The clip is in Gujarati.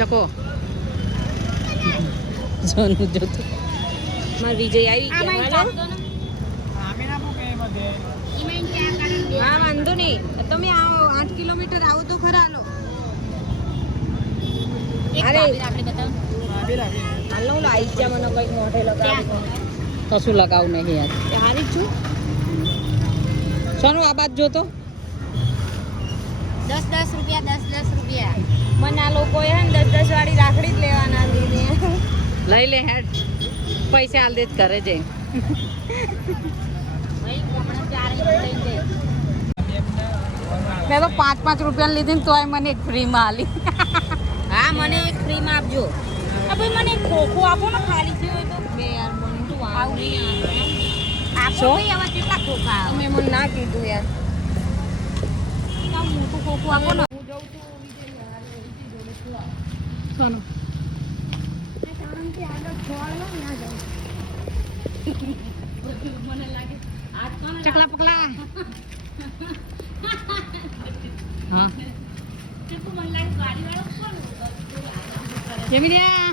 ચકો જોનું જોતું માર વિજય આવી ગયા હા વાંધો નહીં તમે આવો 8 કિલોમીટર આવો તો ખરા લો અરે આપણે બતાવો હાલો હું આવી જા મને કઈક મોઢે લગાવ કશું લગાવ નહીં યાર હારી છું સોનું આ બાદ જોતો 10 રૂપિયા મને આ લોકોએ હે ને 10 વાળી રાખડી જ લેવાના દીધી લઈ લે હેડ પૈસા હાલ દે જ કરે જઈ મેં તો 5 રૂપિયા લીધી ને તોય મને એક ફ્રીમાં આલી હા મને એક ફ્રીમાં આપજો ભાઈ મને ખોખો આપો ને ખાલી છે હોય તો બે યાર મને તો આવ નહીં આપો ભાઈ આવા કેટલા ખોખા તમે મને ના કીધું યાર મોટું ખોખું આપો ને હું જઉં છું સોનું ચકલા પકલા હા જેમિનિયા